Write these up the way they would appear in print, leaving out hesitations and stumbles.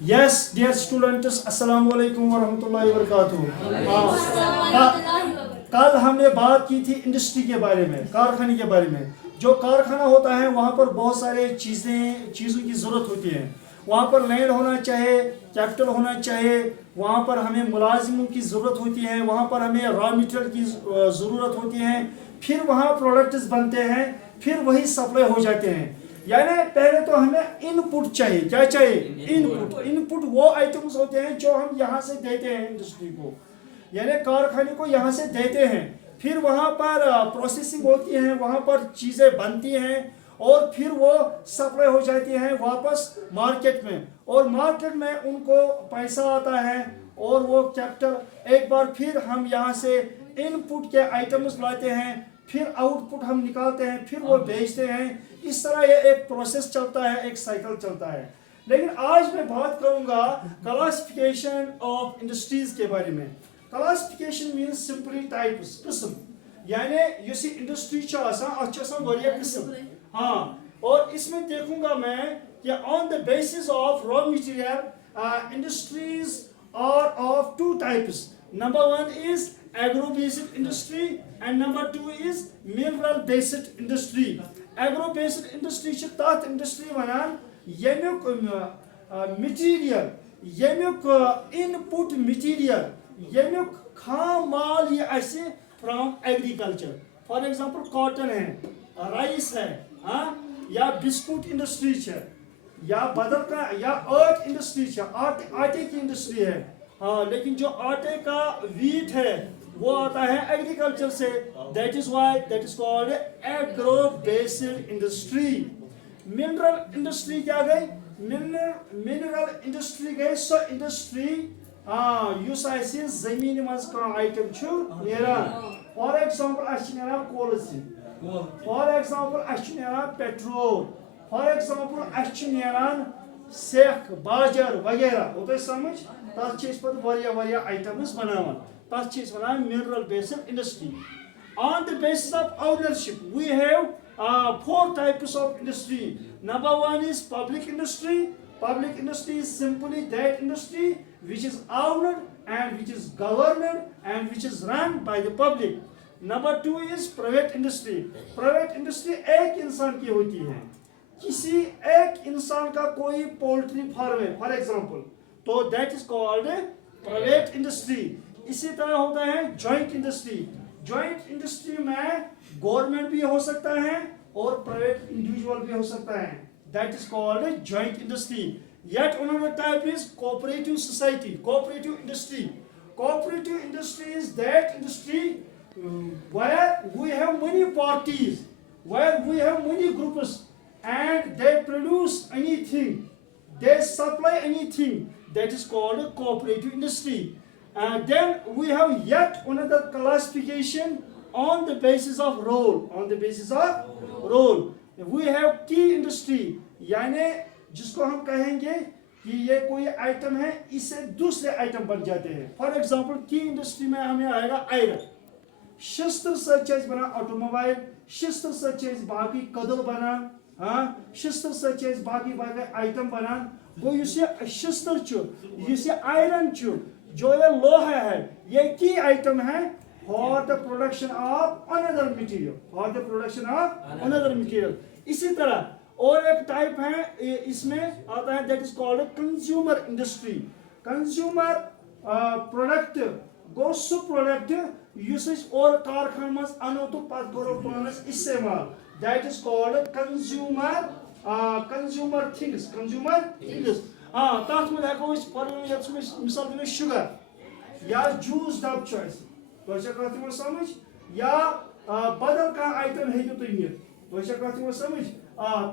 Yes, dear students, Assalamu alaikum wa rahmatullahi wa barakatuh. कल हमने बात की थी इंडस्ट्री के बारे में, कारखाने के बारे में. जो कारखाना होता है वहाँ पर बहुत सारे चीज़ों की ज़रूरत होती है. वहाँ पर लैंड होना चाहिए, कैपिटल होना चाहिए, वहाँ पर हमें मुलाजिमों की ज़रूरत होती है, वहाँ पर हमें रॉ मटेरियल की ज़रूरत होती है, फिर वहाँ प्रोडक्ट्स बनते हैं, फिर वही सप्लाई हो जाते हैं. यानी पहले तो हमें इनपुट चाहिए. क्या चाहिए? इनपुट वो आइटम्स होते हैं जो हम यहाँ से देते हैं इंडस्ट्री को, यानी कारखाने को यहाँ से देते हैं. फिर वहाँ पर प्रोसेसिंग होती है, वहाँ पर चीज़ें बनती हैं और फिर वो सप्लाई हो जाती हैं वापस मार्केट में, और मार्केट में उनको पैसा आता है और वो कैपिटल. एक बार फिर हम यहाँ से इनपुट के आइटम्स लाते हैं, फिर आउटपुट हम निकालते हैं, फिर वो बेचते हैं. इस तरह ये एक प्रोसेस चलता है, एक साइकिल चलता है. लेकिन आज मैं बात करूंगा क्लासिफिकेशन ऑफ इंडस्ट्रीज के बारे में. क्लासिफिकेशन मीन्स सिंपली टाइप्स, किस्म. यानी युस इंडस्ट्री वारिया किस्म. हाँ, और इसमें देखूंगा मैं कि on the basis of raw material industries are of two types. Number one is agro-based industry and number two is mineral-based industry. Agro-based industry چھِ تَتھ industry وَنان ییٚمیُک material, ییٚمیُک input material, ییٚمیُک خام مال یہ اَسہِ from agriculture. For example, cotton ہے, rice ہے, ہاں, یا بسکوٹ انڈسٹری ہے, یا بدل کا, یا ارتھ انڈسٹری ہے, آٹے کی انڈسٹری ہے. ہاں, لیکن جو آٹے کا ویٹ ہے وہ آتا ہے ایگریکلچر سے. That is why that is called agro based industry. Mineral industry کیا گئی؟ منرل انڈسٹری گئی سو انڈسٹری یُس اَسہِ زٔمیٖنہِ منٛز کانٛہہ آیٹم چھُ نیران. فار ایگزامپل اَسہِ چھِ نیران کولہٕ زِنۍ, فار ایگزامپل اَسہِ چھُ نیران پیٹرول, فار ایگزامپل اَسہِ چھُ نیران سیکھ, باجر وغیرہ. گوٚو تۄہہِ سمجھ؟ تَتھ چھِ أسۍ پَتہٕ واریاہ آیٹمٕز بَناوان. تَتھ چھِ أسۍ وَنان mineral based industry. On the basis of ownership, we have 4 types of industry. Number one is public industry. Public industry is simply that industry which is owned and which is governed and which is run by the public. Number two is private industry. Private industry ایک انسان کی ہوتی ہے. کسی ایک انسان کا کوئی پولٹری فارم ہے فار ایگزامپل, تو that is called private industry. اسی طرح ہوتا ہے جوائنٹ انڈسٹری. جوائنٹ انڈسٹری میں گورنمنٹ بھی ہو سکتا ہے اور پرائیویٹ انڈیویجول بھی ہو سکتا ہے. That is called joint industry. Yet another type is cooperative society, cooperative industry. Cooperative industry is that industry where we have many parties, where we have many groups, and they produce anything, they supply anything. That is called a cooperative industry. And then we have yet another classification on the basis of role. On the basis of role, we have key industry. यानी जिसको हम कहेंगे कि ये कोई item है, इससे दूसरे आइटम बन जाते हैं. फॉर एग्जांपल की इंडस्ट्री में हमें आएगा आयरन. शस्त्र से बना ऑटोमोबाइल, शस्त्र से बाकी कदल बना, हाँ, शस्त्र से बाकी आइटम बना. वो ये शस्त्र ये आयरन जो ये लोहा है, ये की आइटम है for the production of another material, for the production of another material. इसी तरह और एक टाइप है इसमें आता है that is called consumer industry. Consumer product गो सु प्रोडक्ट युस और कारखान मज अनो तो पत करो पानस इस्तेमाल. That is called consumer things. Consumer things, हाँ, तथ में हेको मिसाल दिन शुगर या जूस डब तो कत समझ, या बदल का आइटम हेकु तुम नित, तो कत समझ.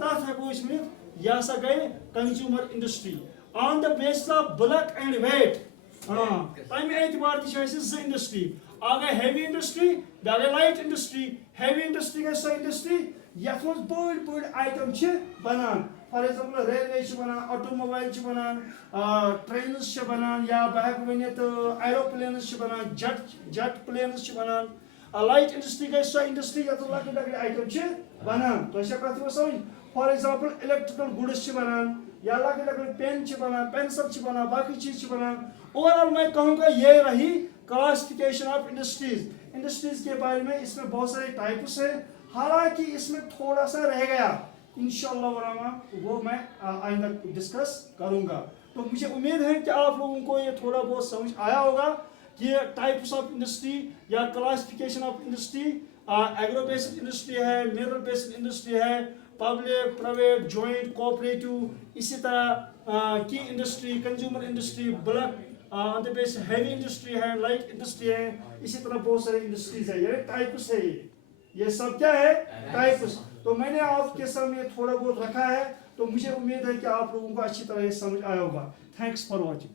तथ हेको नित, यह हसा गई consumer industry. On the basis of black and white, तमें एतबार तज इंडस्ट्री. आ गई हेवी इंडस्ट्री, बे गई लाइट इंडस्ट्री. हेवी इंडस्ट्री गई सो इंडस्ट्री यथ मज बड़ आइटम बनान. फॉर एग्जांपल रेलवे बनान, ऑटोमोबाइल बनान, ट्रेन्स बनान, या बह हेक वनित एरोप्लेन्स बनान, जेट प्लेन्स बनान. लाइट इंडस्ट्री गई सो इंडस्ट्री यथ लकट लकट आइटम बनान. तो कत समझ. फॉर एग्जांपल इलेक्ट्रिकल गुड्स बनान, या लगे लगे पेन बना पेंसिल बना बाकी चीज बना। ओवरऑल मैं कहूँगा ये रही क्लासिफिकेशन ऑफ इंडस्ट्रीज। इंडस्ट्रीज के बारे में इसमें बहुत सारे टाइप्स है, हालांकि इसमें थोड़ा सा रह गया, इंशाअल्लाह वो मैं आइंदा डिस्कस करूँगा। तो मुझे उम्मीद है कि आप लोगों को ये थोड़ा बहुत समझ आया होगा कि ये टाइप्स ऑफ इंडस्ट्री या classification of industry, agro based industry है, मिनरल बेस्ड इंडस्ट्री है, पब्लिक प्राइवेट जॉइंट कोऑपरेटिव, इसी तरह की industry, consumer industry, bulk based heavy industry है, लाइट इंडस्ट्री है, इसी तरह बहुत सारे इंडस्ट्रीज है। ये टाइप्स है, ये सब क्या है टाइप्स। तो मैंने आपके सामने थोड़ा बहुत रखा है, तो मुझे उम्मीद है कि आप लोगों को अच्छी तरह समझ आया होगा। Thanks for watching.